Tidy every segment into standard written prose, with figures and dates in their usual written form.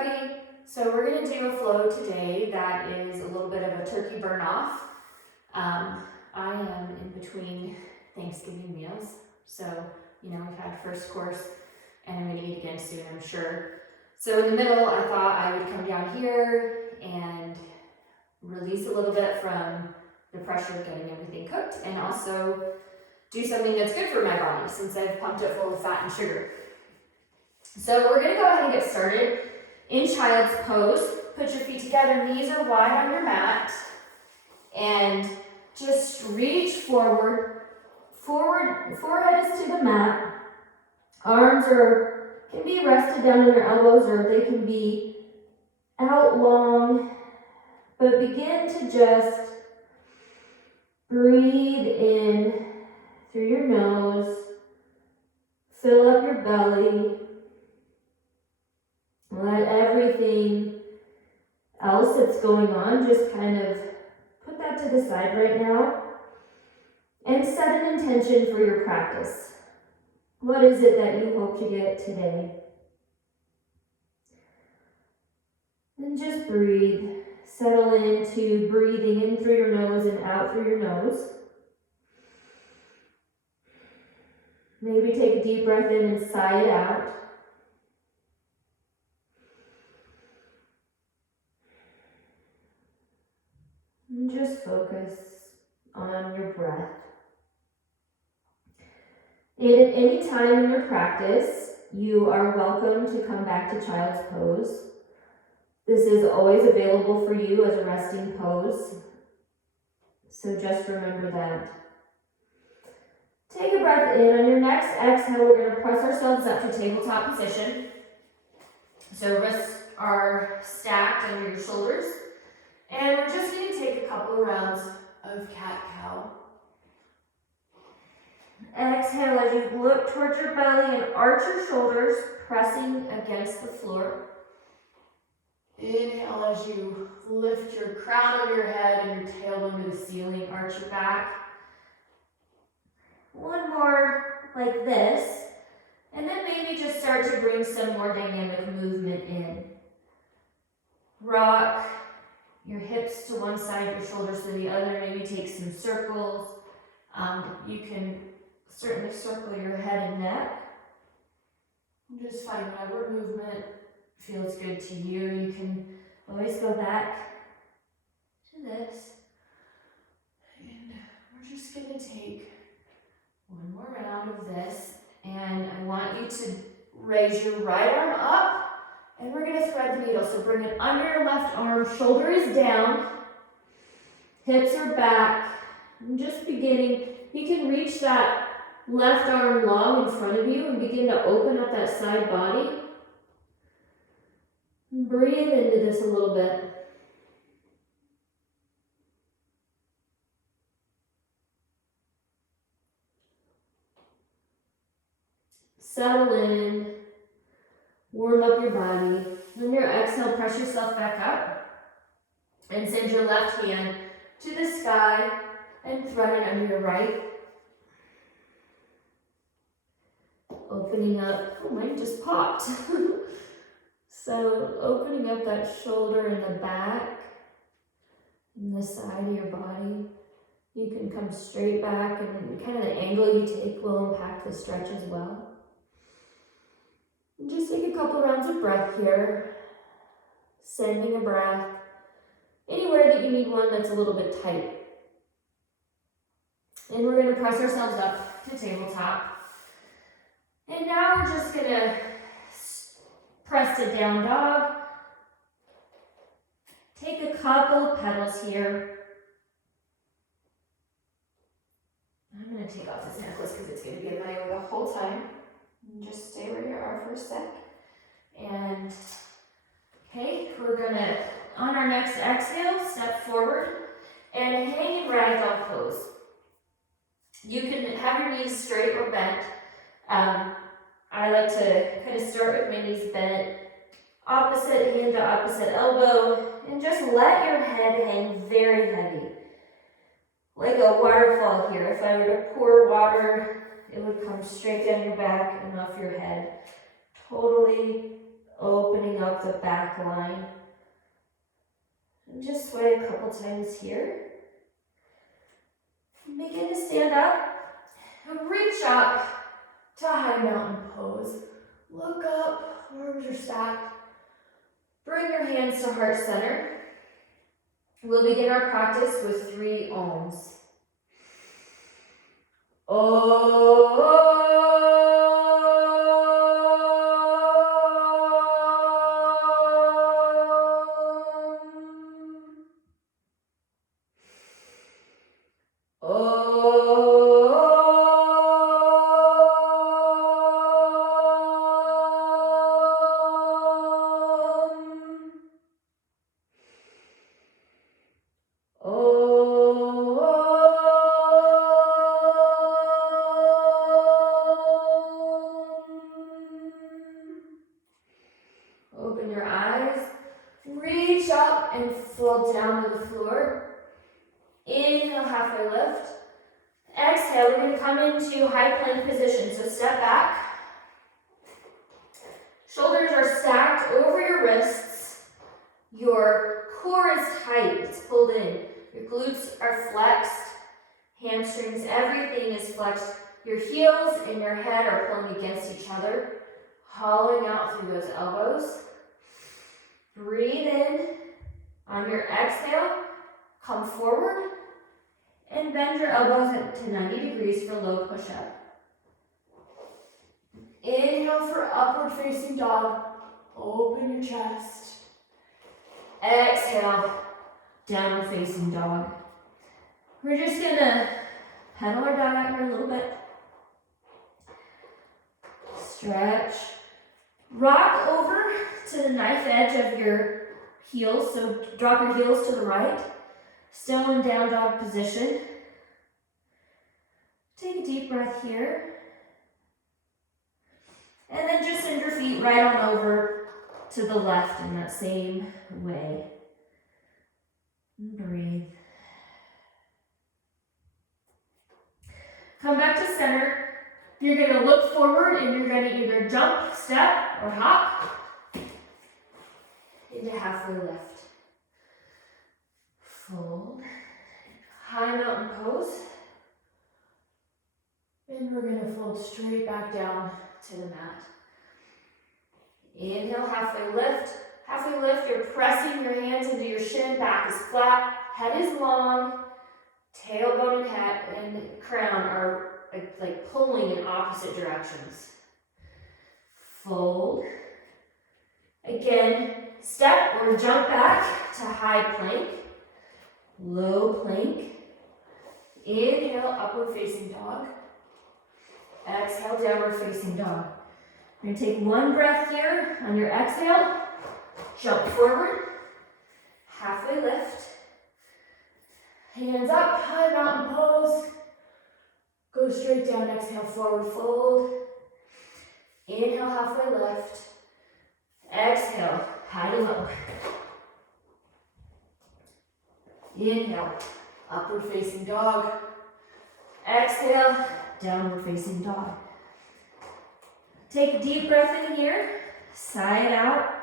everybody. So we're gonna do a flow today that is a little bit of a turkey burn off. I am in between Thanksgiving meals. So, you know, we've had first course and I'm gonna eat again soon, I'm sure. So in the middle, I thought I would come down here and release a little bit from the pressure of getting everything cooked and also do something that's good for my body since I've pumped it full of fat and sugar. So we're gonna go ahead and get started. In child's pose, put your feet together, knees are wide on your mat, and just reach forward. Forehead is to the mat. Arms can be rested down on your elbows or they can be out long, but begin to just breathe in through your nose, fill up your belly. Let everything else that's going on, just kind of put that to the side right now and set an intention for your practice. What is it that you hope to get today? And just breathe. Settle into breathing in through your nose and out through your nose. Maybe take a deep breath in and sigh it out. And just focus on your breath. And at any time in your practice, you are welcome to come back to child's pose. This is always available for you as a resting pose. So just remember that. Take a breath in. On your next exhale, we're going to press ourselves up to tabletop position. So wrists are stacked under your shoulders. And we're just going to take a couple of rounds of cat-cow. Exhale as you look towards your belly and arch your shoulders, pressing against the floor. Inhale as you lift your crown of your head and your tailbone to the ceiling, arch your back. One more like this, and then maybe just start to bring some more dynamic movement in. Rock your hips to one side, your shoulders to the other, maybe take some circles. You can certainly circle your head and neck. Just find whatever movement feels good to you. You can always go back to this. And we're just going to take one more round of this. And I want you to raise your right arm up. And we're going to thread the needle. So bring it under your left arm. Shoulder is down. Hips are back. And just beginning. You can reach that left arm long in front of you and begin to open up that side body. Breathe into this a little bit. Settle in. Warm up your body. On your exhale, press yourself back up. And send your left hand to the sky and thread it under your right. Opening up. Oh, mine just popped. So opening up that shoulder in the back and the side of your body. You can come straight back and kind of the angle you take will impact the stretch as well. And just take a couple rounds of breath here. Sending a breath anywhere that you need one that's a little bit tight. And we're going to press ourselves up to tabletop. And now we're just going to press to down dog. Take a couple of petals here. I'm going to take off this necklace because it's going to be in my way the whole time. And just stay where you are for a sec. And okay, we're going to, on our next exhale, step forward and hang in ragdoll pose. You can have your knees straight or bent. I like to kind of start with my knees bent, opposite hand to opposite elbow, and just let your head hang very heavy. Like a waterfall here. If I were to pour water, it would come straight down your back and off your head. Totally opening up the back line. And just sway a couple times here. Begin to stand up and reach up to high mountain pose. Look up, arms are stacked. Bring your hands to heart center. We'll begin our practice with 3 ohms. Om. Open your eyes, reach up and fall down to the floor. Inhale, halfway lift. Exhale, we're going to come into high plank position. So step back. Shoulders are stacked over your wrists. Your core is tight, it's pulled in. Your glutes are flexed. Hamstrings, everything is flexed. Your heels and your head are pulling against each other, hollowing out through those elbows. Breathe in. On your exhale, come forward and bend your elbows to 90 degrees for low push-up. Inhale for upward facing dog. Open your chest. Exhale, downward facing dog. We're just gonna pedal our dog out here a little bit. Stretch. Rock over to the knife edge of your heels, so drop your heels to the right. Still in down dog position. Take a deep breath here. And then just send your feet right on over to the left in that same way. And breathe. Come back to center. You're going to look forward and you're going to either jump, step, or hop into halfway lift. Fold. High mountain pose. And we're going to fold straight back down to the mat. Inhale, halfway lift. Halfway lift, you're pressing your hands into your shin, back is flat, head is long, tailbone and head and crown are like pulling in opposite directions. Fold. Again, step or jump back to high plank, low plank. Inhale, upward facing dog. Exhale, downward facing dog. You're going to take one breath here on your exhale. Jump forward. Halfway lift. Hands up, high mountain pose. Go straight down, exhale, forward fold. Inhale, halfway lift. Exhale, high to low. Inhale, upward facing dog. Exhale, downward facing dog. Take a deep breath in here, sigh it out.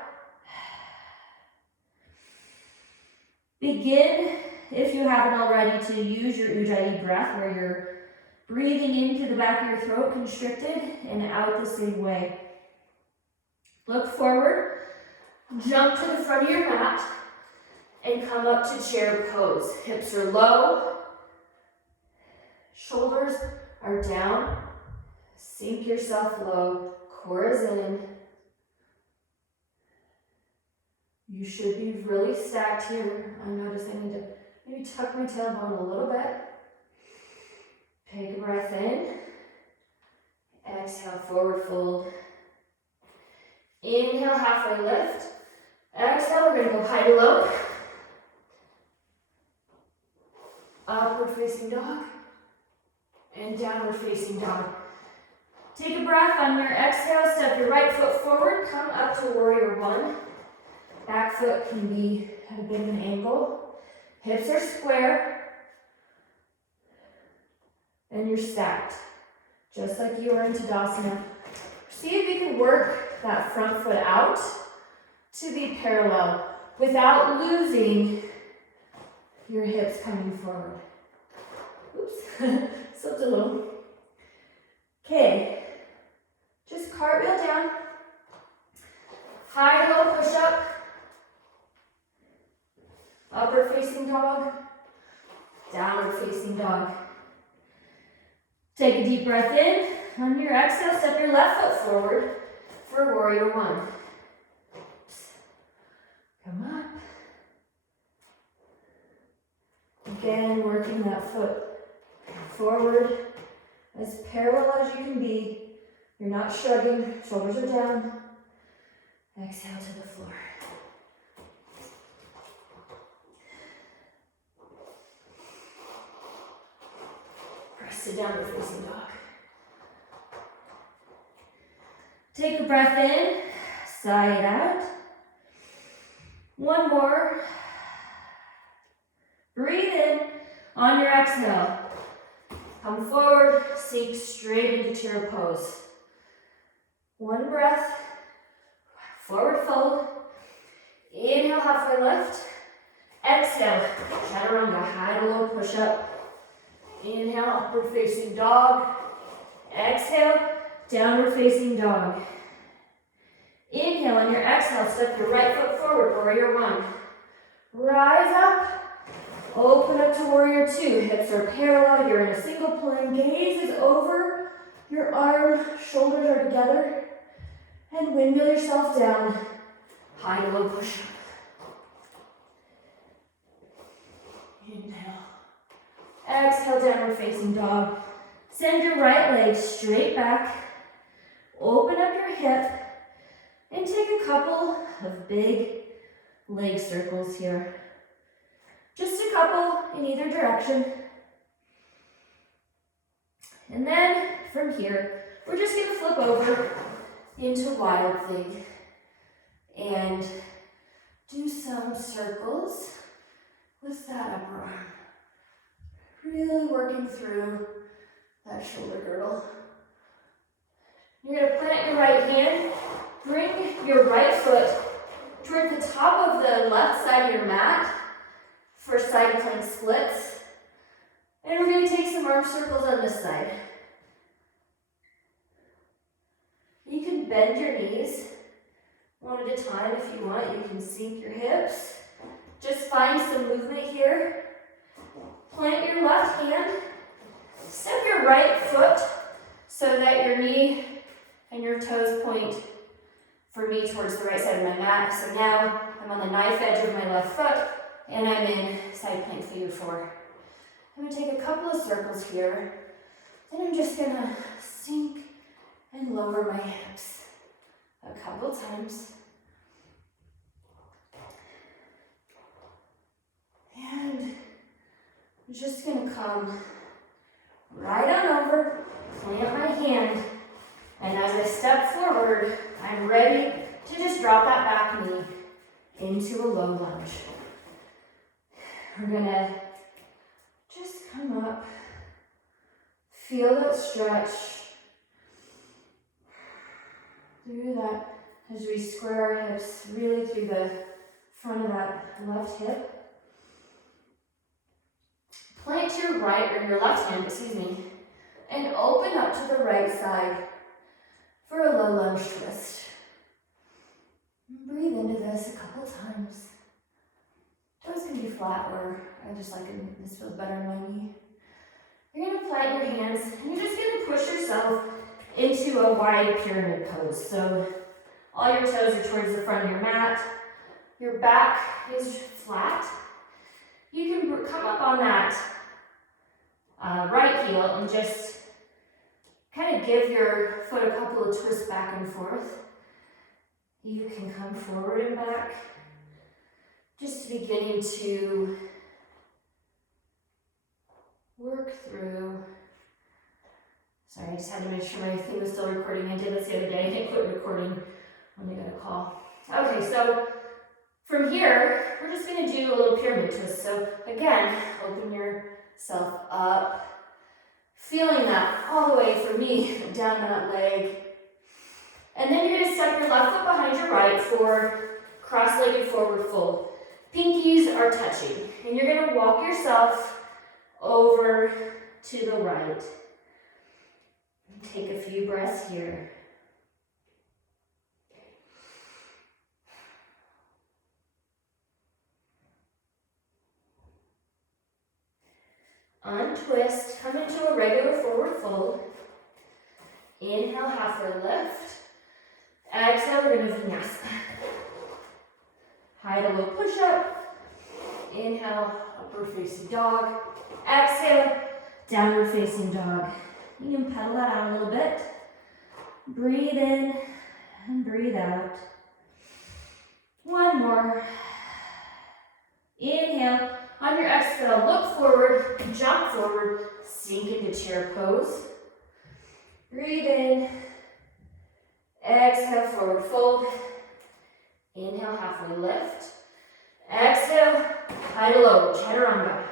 Begin, if you haven't already, to use your Ujjayi breath where you're breathing into the back of your throat constricted and out the same way. Look forward, jump to the front of your mat and come up to chair pose. Hips are low, shoulders are down. Sink yourself low, core is in. You should be really stacked here. I notice I need to maybe tuck my tailbone a little bit. Take a breath in. Exhale, forward fold. Inhale, halfway lift. Exhale, we're going to go high to low. Upward facing dog. And downward facing dog. Take a breath on your exhale, step your right foot forward, come up to warrior one. Back foot can be at a bit of an angle. Hips are square. And you're stacked, just like you are in Tadasana. See if you can work that front foot out to be parallel without losing your hips coming forward. Oops, slipped a little. Okay, just cartwheel down, high to low push up, upward facing dog, downward facing dog. Take a deep breath in. On your exhale, step your left foot forward for warrior one. Come up. Again, working that foot forward as parallel as you can be. You're not shrugging, shoulders are down. Exhale to the floor. Press to downward facing dog. Take a breath in, sigh it out. One more. Breathe in. On your exhale, come forward, sink straight into chair pose. One breath, forward fold. Inhale, halfway lift. Exhale, chaturanga, high to low push up. Inhale, upward facing dog. Exhale, downward facing dog. Inhale, on your exhale, step your right foot forward, warrior one. Rise up. Open up to warrior two. Hips are parallel. You're in a single plane. Gaze is over your arm. Shoulders are together. And windmill yourself down. High to low push up. Inhale. Exhale, downward facing dog. Send your right leg straight back. Open up your hip. And take a couple of big leg circles here. Just a couple in either direction. And then from here, we're just going to flip over into wild thing and do some circles with that upper arm. Really working through that shoulder girdle. You're going to plant your right hand, bring your right foot toward the top of the left side of your mat for side plank splits. And we're going to take some arm circles on this side. You can bend your knees one at a time if you want. You can sink your hips. Just find some movement here. Plant your left hand. Step your right foot so that your knee and your toes point for me towards the right side of my mat. So now I'm on the knife edge of my left foot and I'm in side plank figure four. I'm going to take a couple of circles here. Then I'm just going to sink and lower my hips a couple times. And I'm just going to come right on over, plant my hand, and as I step forward, I'm ready to just drop that back knee into a low lunge. We're gonna just come up, feel that stretch through that as we square our hips really through the front of that left hip. Plant your right or your left hand, and open up to the right side for a low lunge twist. Breathe into this a couple times. Toes can be flat, or I just like it, this feels better in my knee. You're going to plant your hands, and you're just going to push yourself into a wide pyramid pose. So all your toes are towards the front of your mat. Your back is flat. You can come up on that right heel and just kind of give your foot a couple of twists back and forth. You can come forward and back. Just beginning to work through. Sorry, I just had to make sure my thing was still recording. I did this the other day. I didn't quit recording when I got a call. Okay, so from here, we're just going to do a little pyramid twist. So again, open yourself up. Feeling that all the way for me down that leg. And then you're going to step your left foot behind your right for cross-legged forward fold. Pinkies are touching, and you're gonna walk yourself over to the right. Take a few breaths here. Untwist, come into a regular forward fold. Inhale, halfway lift. Exhale, we're gonna vinyasa. High to low push-up. Inhale, upward facing dog. Exhale, downward facing dog. You can pedal that out a little bit. Breathe in and breathe out. One more. Inhale. On your exhale, look forward, jump forward, sink into chair pose. Breathe in. Exhale, forward fold. Inhale, halfway lift. Exhale, high to low, chaturanga.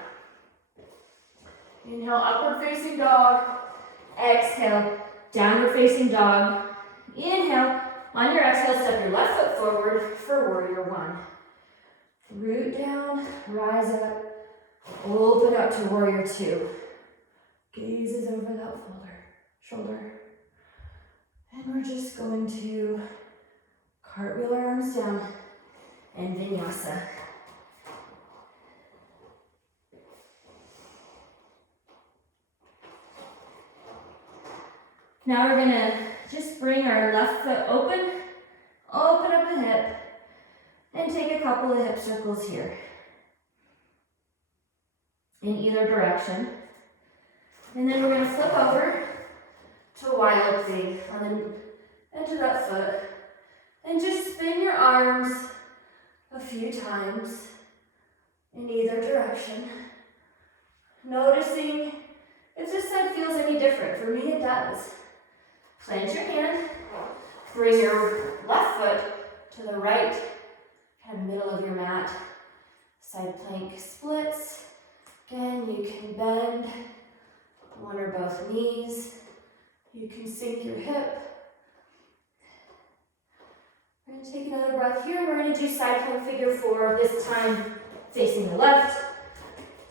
Inhale, upward facing dog. Exhale, downward facing dog. Inhale, on your exhale, step your left foot forward for warrior one. Root down, rise up, open up to warrior two. Gazes over that shoulder. And we're just going to cartwheel our arms down and vinyasa. Now we're gonna just bring our left foot open up the hip, and take a couple of hip circles here in either direction. And then we're gonna flip over to wild thing on the edge of that foot, and just spin your arms a few times in either direction, noticing if this side feels any different. For me, it does. Plant your hand, bring your left foot to the right, kind of middle of your mat. Side plank splits. Again, you can bend one or both knees. You can sink your hip. We're going to take another breath here. We're going to do side plank figure four, this time facing the left.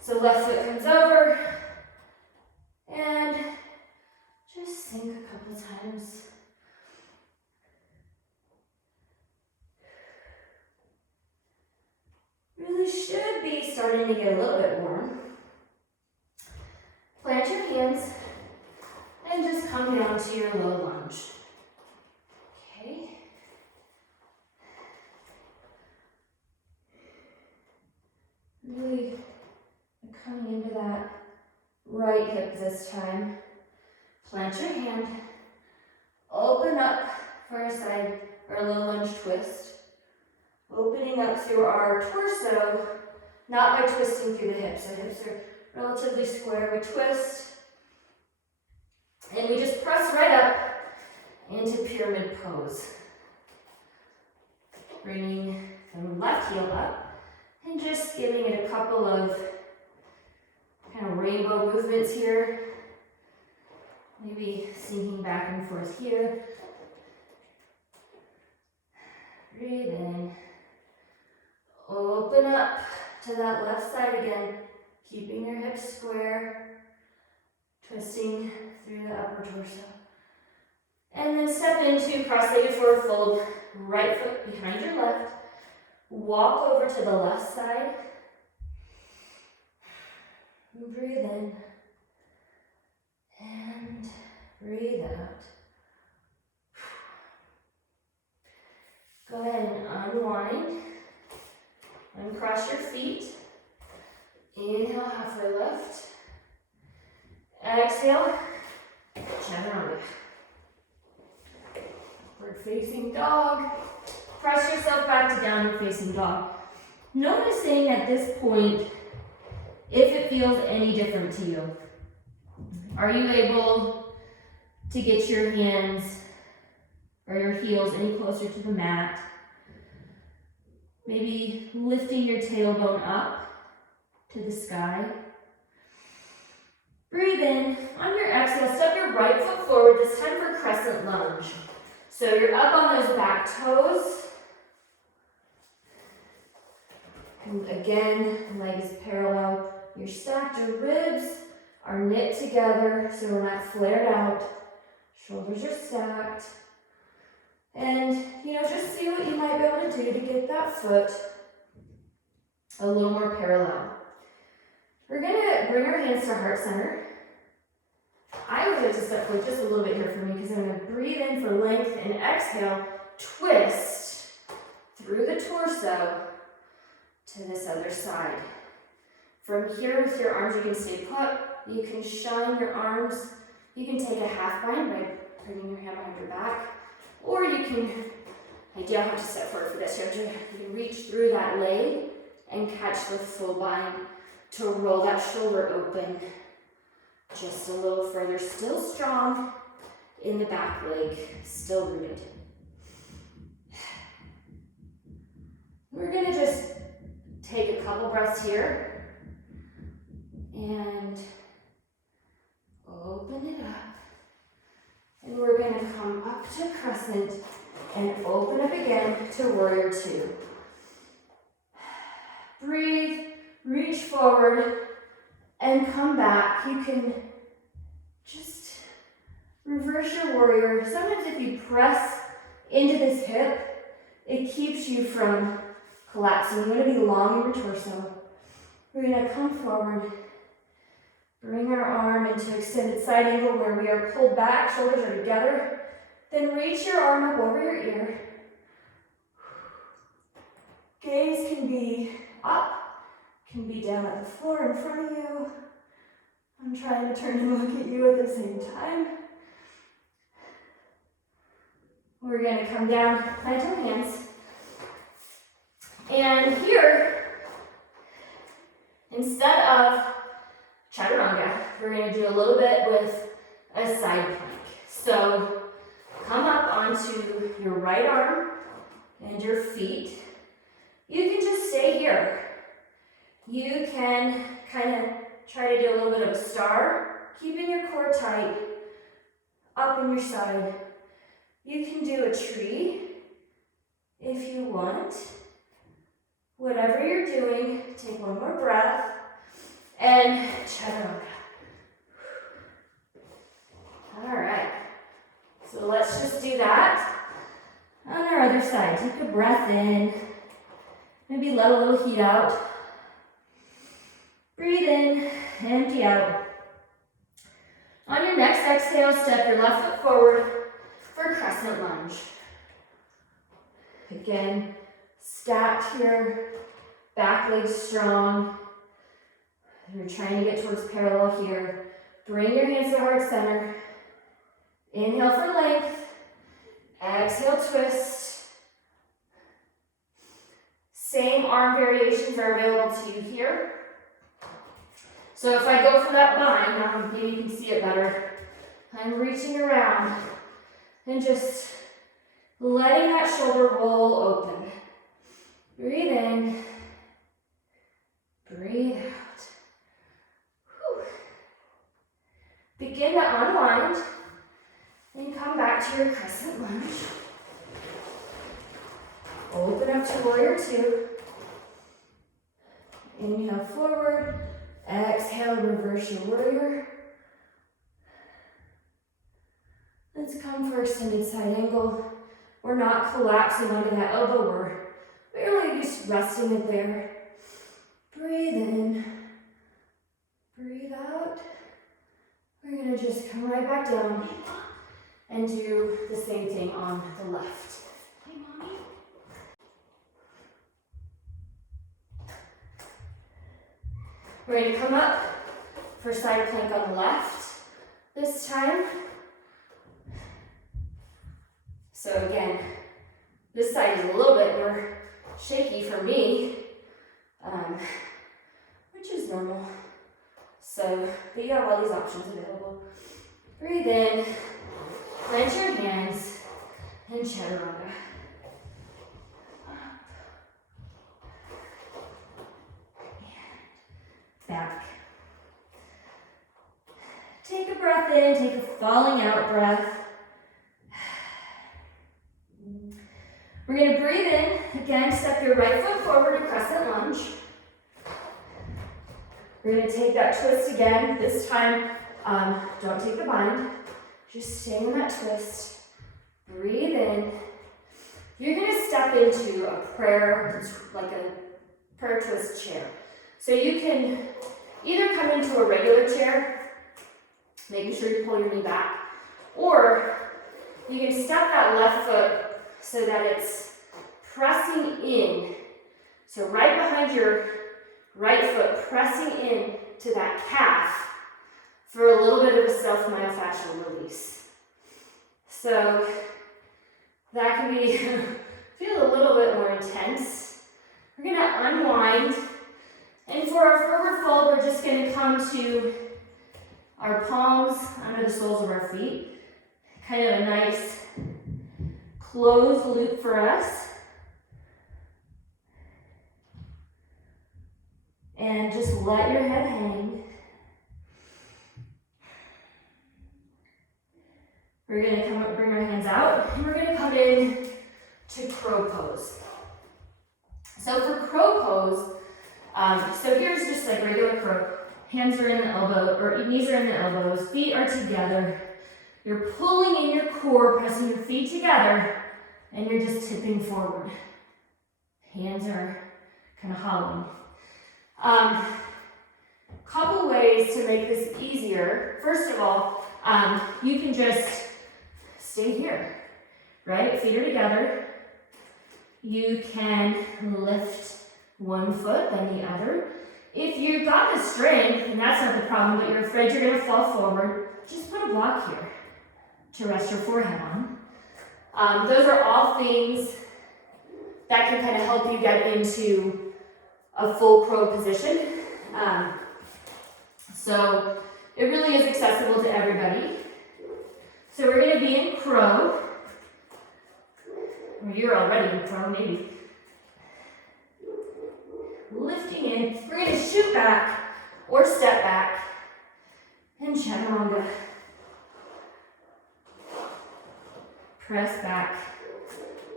So left foot comes over, and just sink a couple times. Really should be starting to get a little bit warm. Plant your hands and just come down to your low lunge. Okay. Really coming into that right hip this time. Plant your hand, open up for a side or a low lunge twist. Opening up through our torso, not by twisting through the hips. The hips are relatively square. We twist, and we just press right up into pyramid pose. Bringing the left heel up, and just giving it a couple of kind of rainbow movements here. Maybe sinking back and forth here. Breathe in. Open up to that left side again, keeping your hips square, twisting through the upper torso. And then step into cross-legged forward fold, right foot behind your left. Walk over to the left side. Breathe in. And breathe out. Go ahead and unwind. Uncross your feet. Inhale, halfway lift. Exhale, chaturanga. Upward facing dog. Press yourself back to downward facing dog. Noticing at this point if it feels any different to you. Are you able to get your hands or your heels any closer to the mat? Maybe lifting your tailbone up to the sky. Breathe in. On your exhale, step your right foot forward, this time for crescent lunge. So you're up on those back toes. And again, leg is parallel. You're stacked, your ribs are knit together so we're not flared out. Shoulders are stacked. And, just see what you might be able to do to get that foot a little more parallel. We're gonna bring our hands to heart center. I would like to step forward just a little bit here for me because I'm gonna breathe in for length and exhale, twist through the torso to this other side. From here with your arms, you can stay put. You can shine your arms. You can take a half bind by bringing your hand behind your back. Or you can, I don't have to step forward for this. You can reach through that leg and catch the full bind to roll that shoulder open just a little further. Still strong in the back leg, still rooted. We're gonna just take a couple breaths here and open it up. And we're gonna come up to crescent and open up again to warrior two. Breathe, reach forward, and come back. You can just reverse your warrior. Sometimes if you press into this hip, it keeps you from collapsing. You want to be long in your torso. We're going to come forward, bring our arm into extended side angle where we are pulled back, shoulders are together. Then reach your arm up over your ear. Gaze can be up, can be down at the floor in front of you. I'm trying to turn and look at you at the same time. We're going to come down, plant our hands. And here, instead of chaturanga, we're going to do a little bit with a side plank. So come up onto your right arm and your feet. You can just stay here. You can kind of try to do a little bit of a star, keeping your core tight, up in your side. You can do a tree if you want. Whatever you're doing, take one more breath and chaturanga. All right, so let's just do that on our other side. Take a breath in, maybe let a little heat out. Breathe in, empty out. On your next exhale, step your left foot forward for crescent lunge. Again, stacked here, back leg strong. You're trying to get towards parallel here. Bring your hands to heart center. Inhale for length. Exhale, twist. Same arm variations are available to you here. So if I go for that bind, now maybe you can see it better. I'm reaching around and just letting that shoulder roll open. Breathe in, breathe out. Whew. Begin to unwind and come back to your crescent lunge. Open up to warrior two. Inhale forward. Exhale, reverse your warrior. Let's come for extended side angle. We're not collapsing under that elbow, we're barely just resting it there. Breathe in, breathe out. We're gonna just come right back down and do the same thing on the left. Hey, mommy. We're going to come up for side plank on the left this time. So again, this side is a little bit more shaky for me, which is normal. So, but you have all these options available. Breathe in, plant your hands, and chaturanga. Back. Take a breath in, take a falling out breath. We're going to breathe breathe in. Again, step your right foot forward to crescent lunge. We're going to take that twist again. This time, don't take the bind. Just stay in that twist. Breathe in. You're going to step into a prayer, like a prayer twist chair. So you can either come into a regular chair, making sure you pull your knee back, or you can step that left foot so that it's pressing in. So right behind your right foot, pressing in to that calf for a little bit of a self-myofascial release. So that can be, feel a little bit more intense. We're gonna unwind. And for our forward fold, we're just gonna come to our palms under the soles of our feet. Kind of a nice closed loop for us. And just let your head hang. We're going to bring our hands out, and we're going to come in to crow pose. So for crow pose, so here's just like regular crow. Hands are in the elbow, or knees are in the elbows, feet are together. You're pulling in your core, pressing your feet together, and you're just tipping forward. Hands are kind of hollowing. Couple ways to make this easier. First of all, you can just stay here, right? Feet are together. You can lift one foot, then the other. If you've got the strength, and that's not the problem, but you're afraid you're going to fall forward, just put a block here to rest your forehead on. Those are all things that can kind of help you get into a full crow position. So it really is accessible to everybody. So we're going to be in crow. Or you're already in crow, maybe. Lifting in. We're going to shoot back or step back and chaturanga. Press back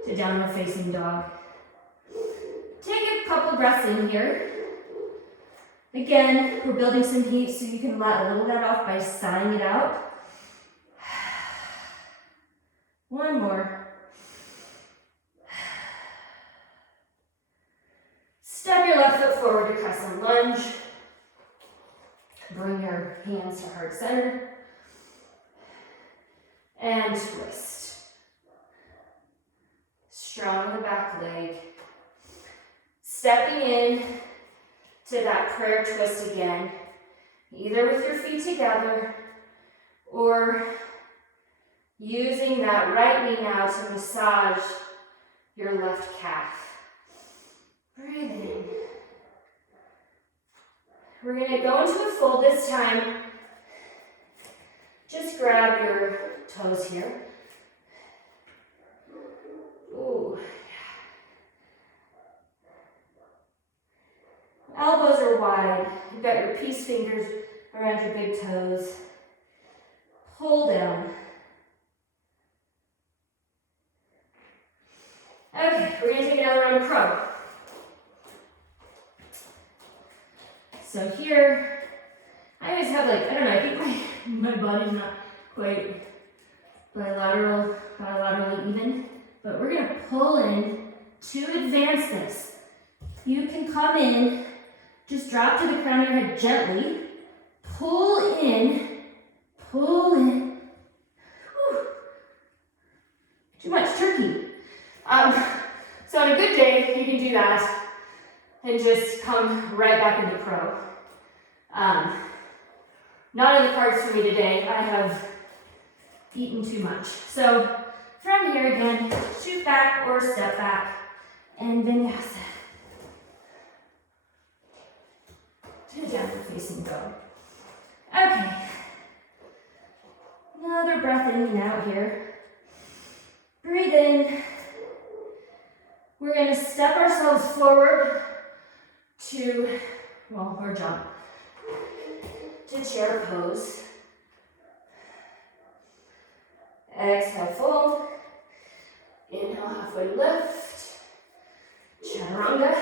to downward facing dog. Take a couple breaths in here. Again, we're building some heat so you can let a little of that off by sighing it out. One more. Step your left foot forward to crescent lunge. Bring your hands to heart center. And twist. Strong in the back leg. Stepping in to that prayer twist again, either with your feet together or using that right knee now to massage your left calf. Breathe in. We're going to go into a fold this time. Just grab your toes here. Ooh. Elbows are wide. You've got your peace fingers around your big toes. Pull down. Okay, we're going to take another round of crow. So here, I always have like, I don't know, I think my body's not quite bilaterally even, but we're going to pull in to advance this. You can come in. Just drop to the crown of your head gently. Pull in. Pull in. Whew. Too much turkey. So on a good day, you can do that and just come right back into crow. Not in the cards for me today. I have eaten too much. So from here again, shoot back or step back and vinyasa. To downward facing dog. Okay. Another breath in and out here. Breathe in. We're going to step ourselves forward to, or jump, to chair pose. Exhale, fold. Inhale, halfway lift. chaturanga.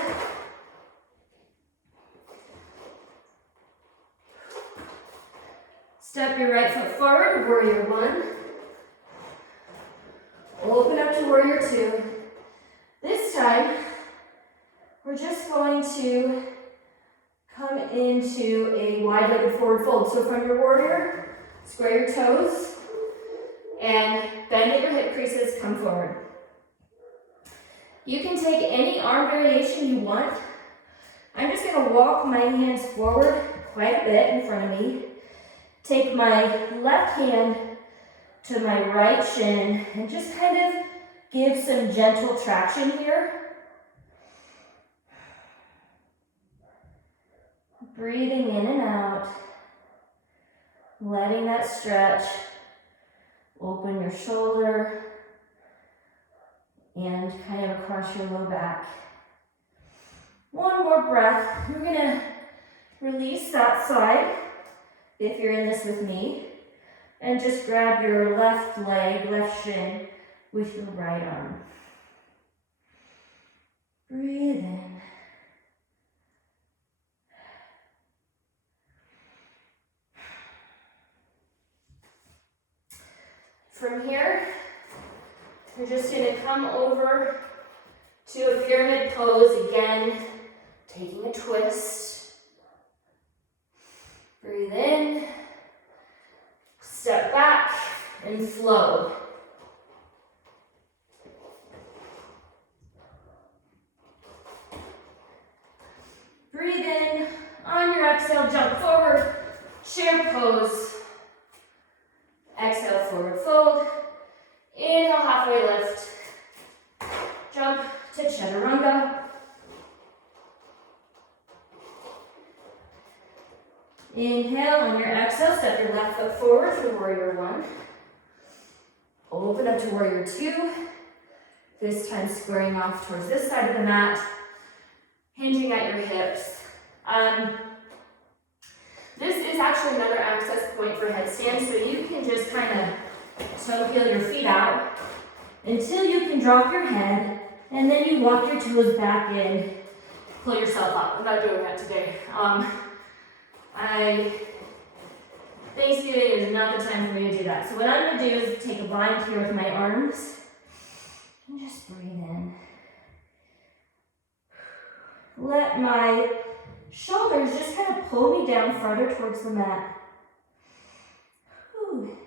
Step your right foot forward, warrior one. Open up to warrior two. This time, we're just going to come into a wide-legged forward fold. So from your warrior, square your toes and bend at your hip creases, come forward. You can take any arm variation you want. I'm just gonna walk my hands forward quite a bit in front of me. Take my left hand to my right shin and just kind of give some gentle traction here. Breathing in and out, letting that stretch. Open your shoulder and kind of across your low back. One more breath. You're gonna release that side if you're in this with me, and just grab your left leg, left shin with your right arm. Breathe in. From here, you're just going to come over to a pyramid pose again, taking a twist. Breathe in, step back, and flow. Breathe in, on your exhale, jump forward, chair pose. Exhale, forward fold. Inhale, halfway lift. Jump to chaturanga. Inhale, on your exhale, step your left foot forward for warrior one. Open up to warrior two. This time squaring off towards this side of the mat, hinging at your hips. This is actually another access point for headstand, so you can just kind of toe heel your feet out until you can drop your head, and then you walk your toes back in, pull yourself up. I'm not doing that today. Thanksgiving is not the time for me to do that. So what I'm going to do is take a bind here with my arms and just breathe in. Let my shoulders just kind of pull me down farther towards the mat. Whew.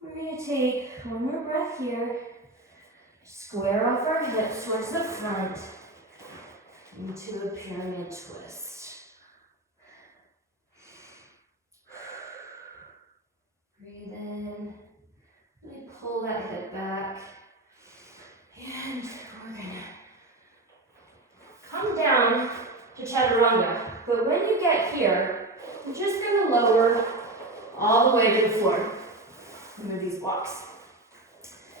We're going to take one more breath here. Square off our hips towards the front into a pyramid twist. Breathe in. Really pull that hip back. And we're going to come down to chaturanga, but when you get here, you're just going to lower all the way to the floor. Move these blocks.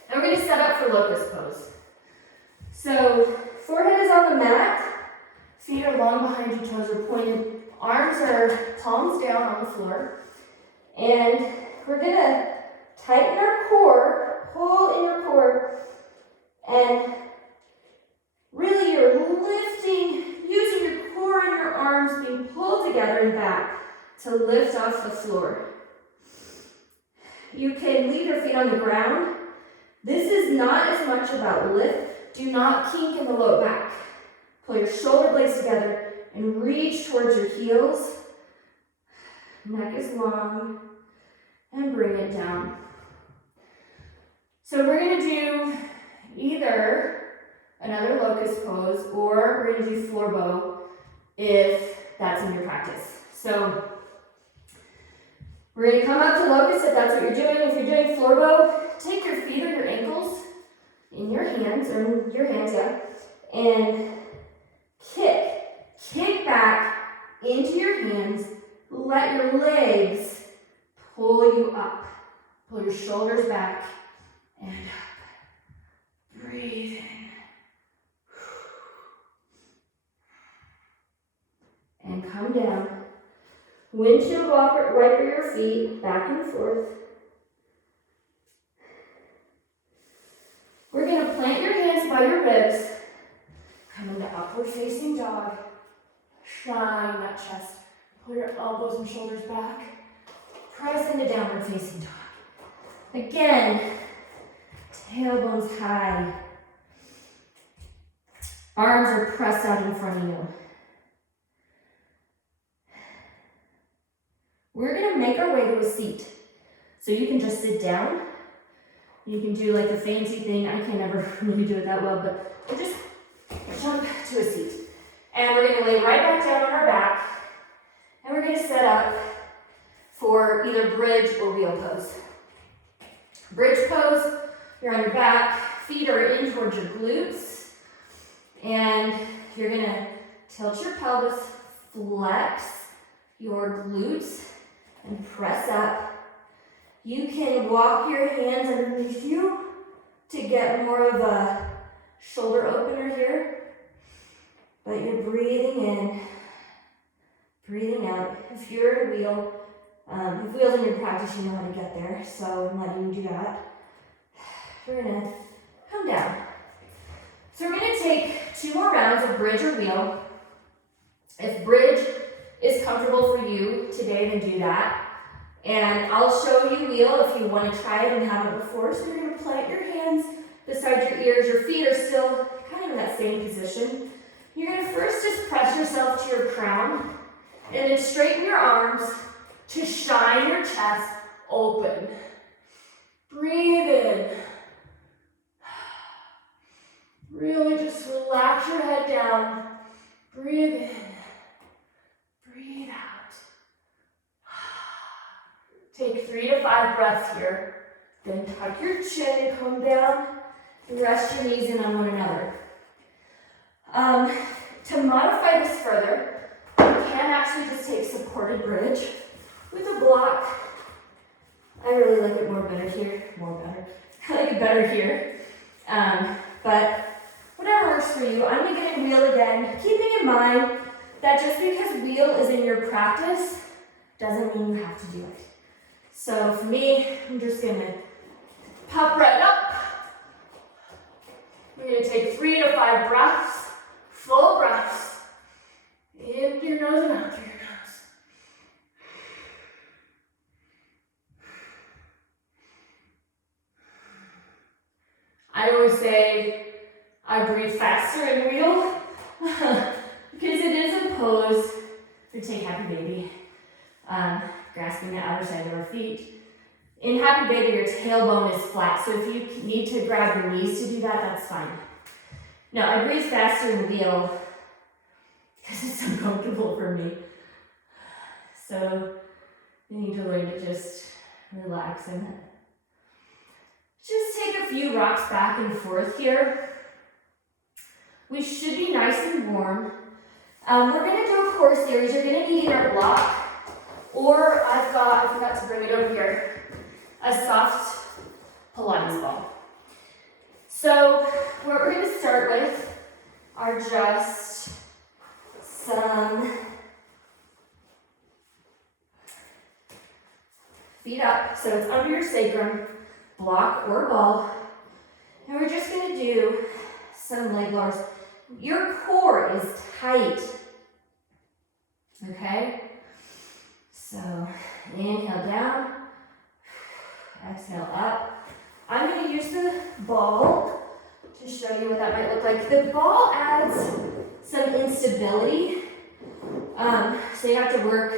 And we're going to set up for locust pose. So forehead is on the mat, feet are long behind you, toes are pointed, arms are palms down on the floor, and we're going to tighten our core, pull in your core, and really you're lifting, using your core and your arms being pulled together and back to lift off the floor. You can leave your feet on the ground. This is not as much about lift. Do not kink in the low back. Pull your shoulder blades together and reach towards your heels. Neck is long. And bring it down. So we're going to do either another locust pose, or we're going to do floor bow if that's in your practice. So we're going to come up to locust if that's what you're doing. If you're doing floor bow, take your feet or your ankles in your hands, and kick back into your hands. Let your legs pull you up. Pull your shoulders back and up. Breathe in. And come down. Windshield wiper your feet back and forth. We're going to plant your hands by your ribs. Come into upward facing dog. Shine that chest. Pull your elbows and shoulders back. Press into downward facing dog. Again, tailbones high. Arms are pressed out in front of you. We're gonna make our way to a seat. So you can just sit down. You can do like the fancy thing. I can never really do it that well, but we'll just jump to a seat. And we're gonna lay right back down on our back. And we're gonna set up for either bridge or wheel pose. Bridge pose, you're on your back, feet are in towards your glutes. And you're gonna tilt your pelvis, flex your glutes, and press up. You can walk your hands underneath you to get more of a shoulder opener here. But you're breathing in, breathing out. If you're in a wheel, if wheels in your practice, you know how to get there. So I'm letting you do that. We're gonna come down. So we're gonna take 2 more rounds of bridge or wheel. If bridge is comfortable for you today, then do that. And I'll show you wheel if you want to try it and haven't before. So you're going to plant your hands beside your ears. Your feet are still kind of in that same position. You're going to first just press yourself to your crown and then straighten your arms to shine your chest open. Breathe in. Really just relax your head down. Breathe in. Breathe out. Take 3 to 5 breaths here. Then tuck your chin and come down and rest your knees in on one another. To modify this further, you can actually just take supported bridge with a block. I really like it I like it better here. But whatever works for you. I'm gonna get in wheel again, keeping in mind that just because wheel is in your practice doesn't mean you have to do it. So for me, I'm just gonna pop right up. We're gonna take 3 to 5 breaths, full breaths, in through your nose and out through your nose. I always say I breathe faster in wheel because it is a pose. We take happy baby, grasping the outer side of our feet. In happy baby, your tailbone is flat, so if you need to grab your knees to do that, that's fine. No, I breathe faster in wheel because it's uncomfortable for me. So you need to learn to just relax in it. Just take a few rocks back and forth here. We should be nice and warm. We're gonna do a core series. You're gonna need our block, or I forgot to bring it over here, a soft Pilates ball. So what we're gonna start with are just some feet up, so it's under your sacrum, block or ball. And we're just gonna do some leg lowers. Your core is tight, okay? So inhale down, exhale up. I'm gonna use the ball to show you what that might look like. The ball adds some instability, so you have to work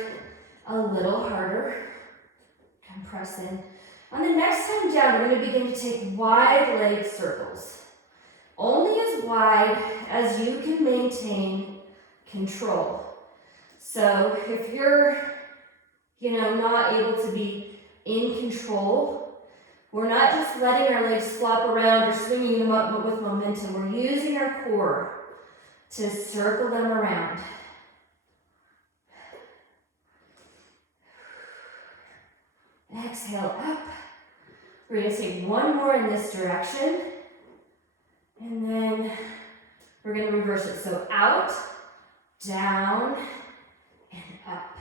a little harder. Compress in. On the next time down, we're gonna begin to take wide leg circles. Only as wide as you can maintain control. So if you're, not able to be in control, we're not just letting our legs flop around or swinging them up with momentum. We're using our core to circle them around. Exhale up. We're going to take one more in this direction. And then we're going to reverse it. So out, down, and up.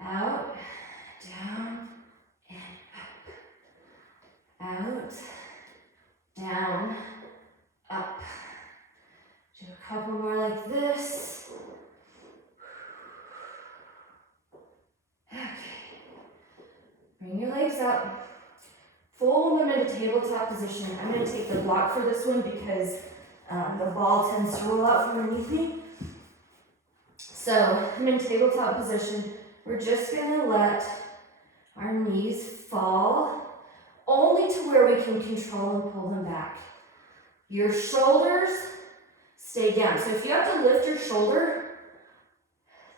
Out, down, and up. Out, down, up. Couple more like this. Okay. Bring your legs up. Fold them into tabletop position. I'm going to take the block for this one because the ball tends to roll out from underneath me. So I'm in tabletop position. We're just going to let our knees fall only to where we can control and pull them back. Your shoulders stay down. So if you have to lift your shoulder,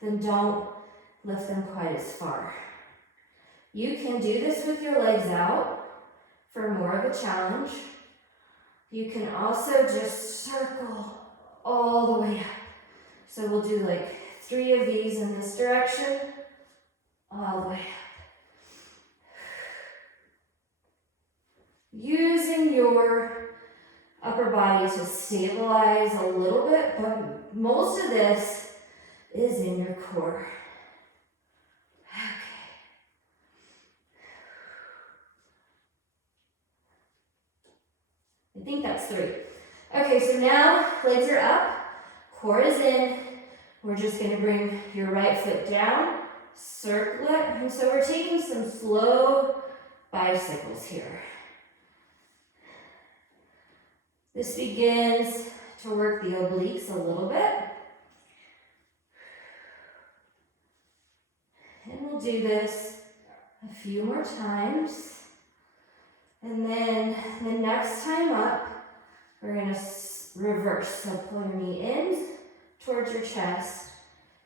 then don't lift them quite as far. You can do this with your legs out for more of a challenge. You can also just circle all the way up. So we'll do like 3 of these in this direction, all the way up. Using your upper body to stabilize a little bit, but most of this is in your core. Okay. I think that's 3. Okay, so now legs are up, core is in. We're just going to bring your right foot down, circle it, and so we're taking some slow bicycles here. This begins to work the obliques a little bit. And we'll do this a few more times. And then the next time up, we're going to reverse. So pull your knee in towards your chest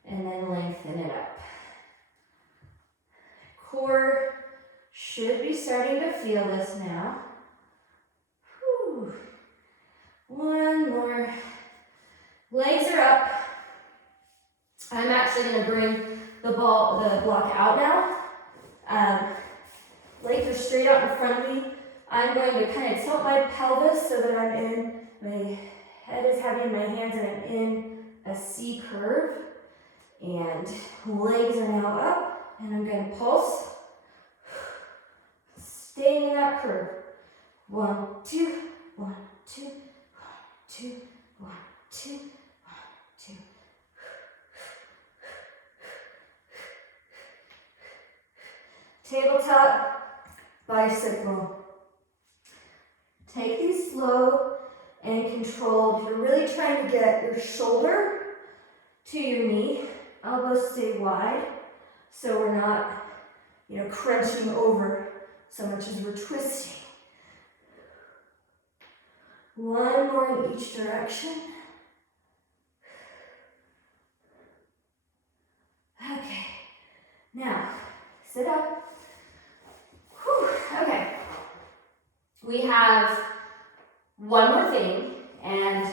and then lengthen it up. Core should be starting to feel this now. Whew. One more. Legs are up. I'm actually going to bring the block out now. Legs are straight out in front of me. I'm going to kind of tilt my pelvis so that I'm in, my head is heavy in my hands and I'm in a C curve. And legs are now up and I'm going to pulse. Staying in that curve. 1, 2, 1, 2, 1, 2, 1, 2, 1, 2. Tabletop bicycle. Take these slow and controlled. You're really trying to get your shoulder to your knee. Elbows stay wide so we're not, crunching over so much as we're twisting. One more in each direction. Okay. Now, sit up. Whew. Okay. We have one more thing, and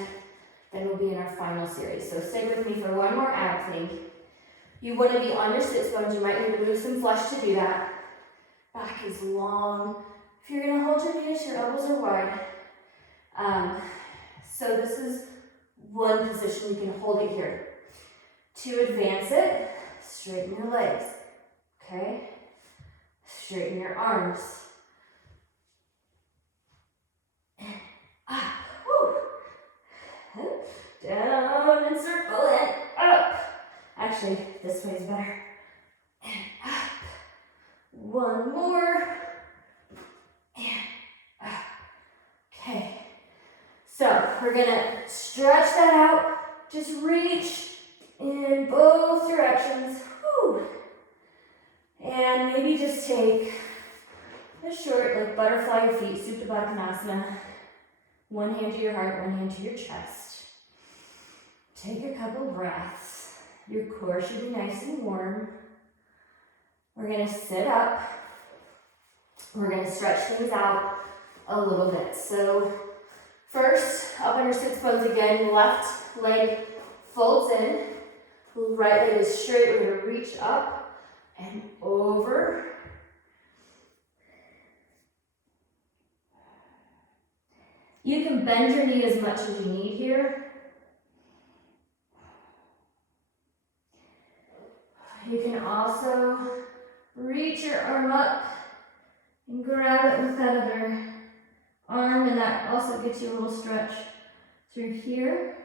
then we'll be in our final series. So stay with me for one more ab thing. You want to be on your sits bones. You might need to move some flesh to do that. Back is long. If you're going to hold your knees, your elbows are wide. So this is one position. You can hold it here. To advance it, straighten your legs. Okay? Straighten your arms. And up. Woo. Down and circle and up. Actually, this way is better. And up. One more. And up. Okay. So we're going to stretch that out. Just reach in both directions. Whew. And maybe just take a short, butterfly your feet, Supta Baddha Konasana. One hand to your heart, one hand to your chest. Take a couple breaths. Your core should be nice and warm. We're going to sit up. We're going to stretch things out a little bit. So first, up on your sits bones again, left leg folds in. Right leg is straight. We're going to reach up and over. You can bend your knee as much as you need here. You can also reach your arm up and grab it with that other arm, and that also gets you a little stretch through here.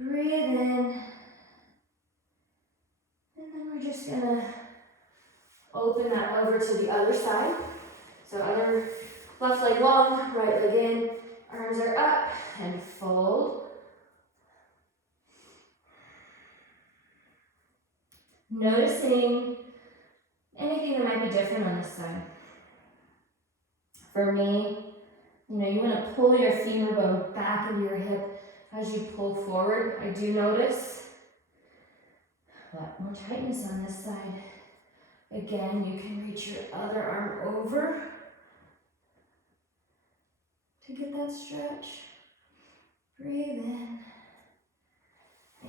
Breathe in. And then we're just gonna open that over to the other side. So other left leg long, right leg in, arms are up, and fold. Noticing anything that might be different on this side. For me, you want to pull your femur bone back into your hip as you pull forward. I do notice a lot more tightness on this side. Again, you can reach your other arm over to get that stretch. Breathe in.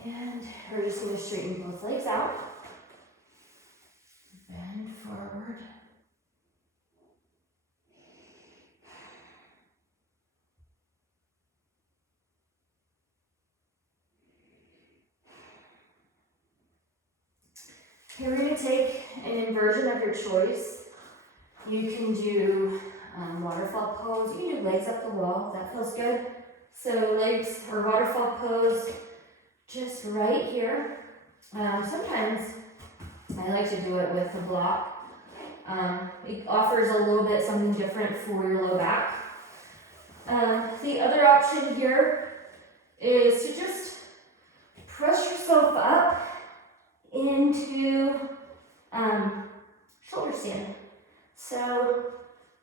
And we're just going to straighten both legs out. Bend forward. Okay, we're going to take an inversion of your choice. You can do waterfall pose. You can do legs up the wall. That feels good. So legs or waterfall pose just right here. Sometimes I like to do it with a block. It offers a little bit something different for your low back. The other option here is to just press yourself up into shoulder stand. So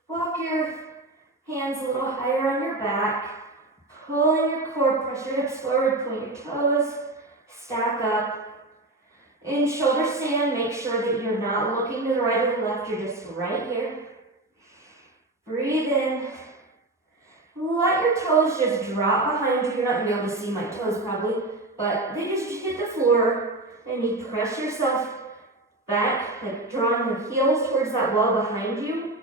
walk your hands a little higher on your back, pull in your core, press your hips forward, point your toes, stack up. In shoulder stand, make sure that you're not looking to the right or the left, you're just right here. Breathe in. Let your toes just drop behind you. You're not going to be able to see my toes probably, but they just hit the floor and you press yourself back, like drawing your heels towards that wall behind you.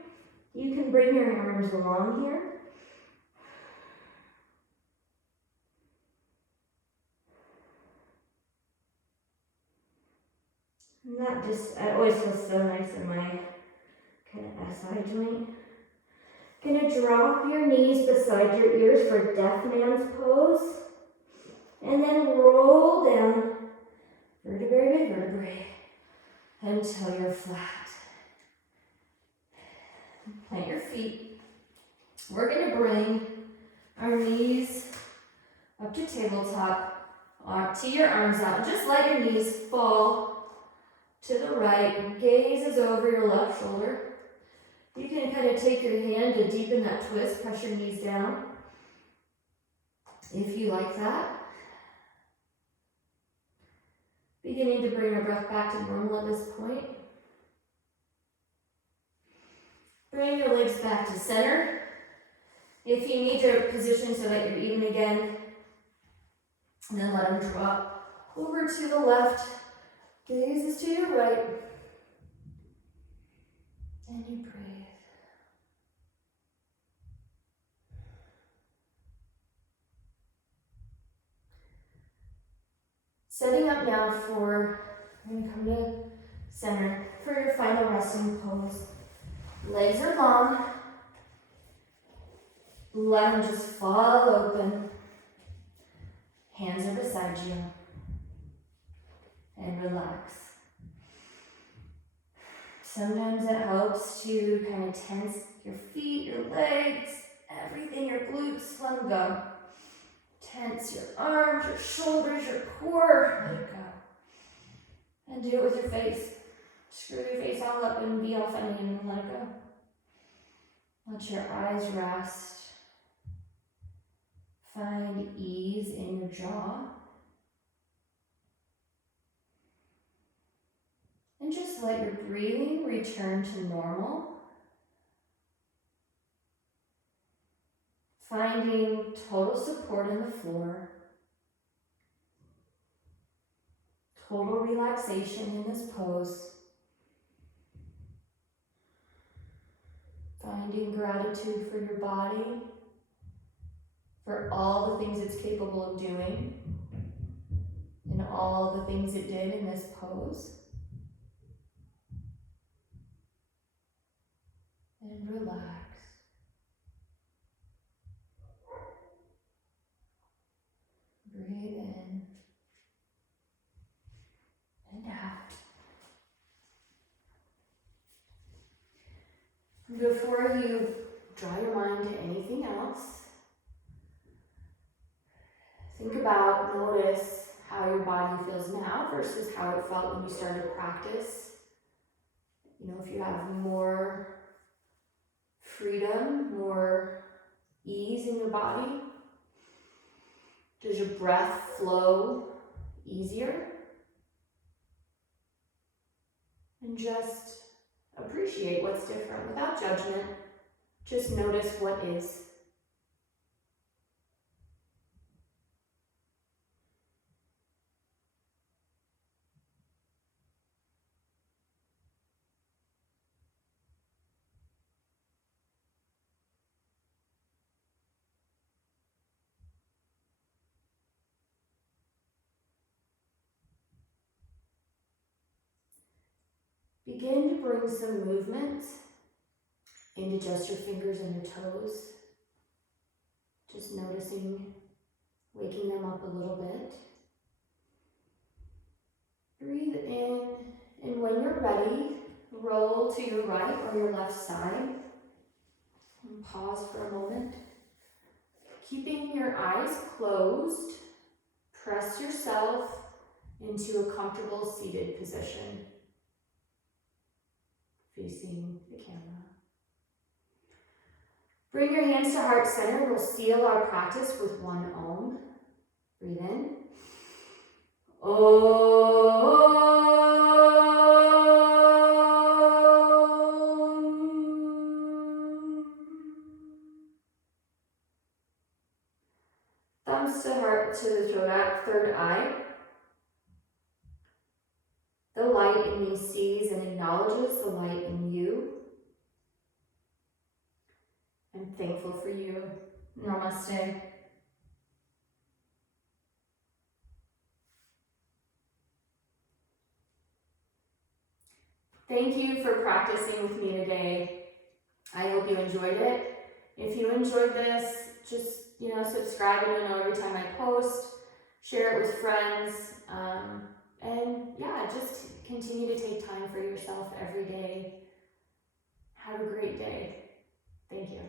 You can bring your arms along here. And that just, it always feels so nice in my kind of SI joint. Gonna drop your knees beside your ears for deaf man's pose. And then roll down vertebrae by vertebrae until you're flat. Plant your feet. We're gonna bring our knees up to tabletop, to your arms out. Just let your knees fall to the right. Gaze is over your left shoulder. You can kind of take your hand to deepen that twist, press your knees down if you like that. Beginning to bring our breath back to normal at this point. Bring your legs back to center. If you need to position so that you're even again, and then let them drop over to the left. Gaze is to your right. And you breathe. Setting up now for, we're going to come to center for your final resting pose. Legs are long. Let them just fall open. Hands are beside you. And relax. Sometimes it helps to kind of tense your feet, your legs, everything, your glutes, let them go. Tense your arms, your shoulders, your core, let it go. And do it with your face. Screw your face all up and be all funny and let it go. Let your eyes rest. Find ease in your jaw. And just let your breathing return to normal. Finding total support in the floor. Total relaxation in this pose. Finding gratitude for your body, for all the things it's capable of doing, and all the things it did in this pose. And relax. Breathe in. before you draw your mind to anything else, think about, notice how your body feels now versus how it felt when you started practice. You know, if you have more freedom, more ease in your body, does your breath flow easier? And just appreciate what's different without judgment. Just notice what is. Begin to bring some movement into just your fingers and your toes. Just noticing, waking them up a little bit. Breathe in, and when you're ready, roll to your right or your left side. And pause for a moment. Keeping your eyes closed, press yourself into a comfortable seated position, facing the camera. Bring your hands to heart center. We'll seal our practice with one Om. Breathe in. Om. Thumbs to heart to the third eye. The light in me sees and acknowledges the light in you. I'm thankful for you. Namaste. Thank you for practicing with me today. I hope you enjoyed it. If you enjoyed this, just subscribe and you'll know every time I post. Share it with friends. And yeah, just continue to take time for yourself every day. Have a great day. Thank you.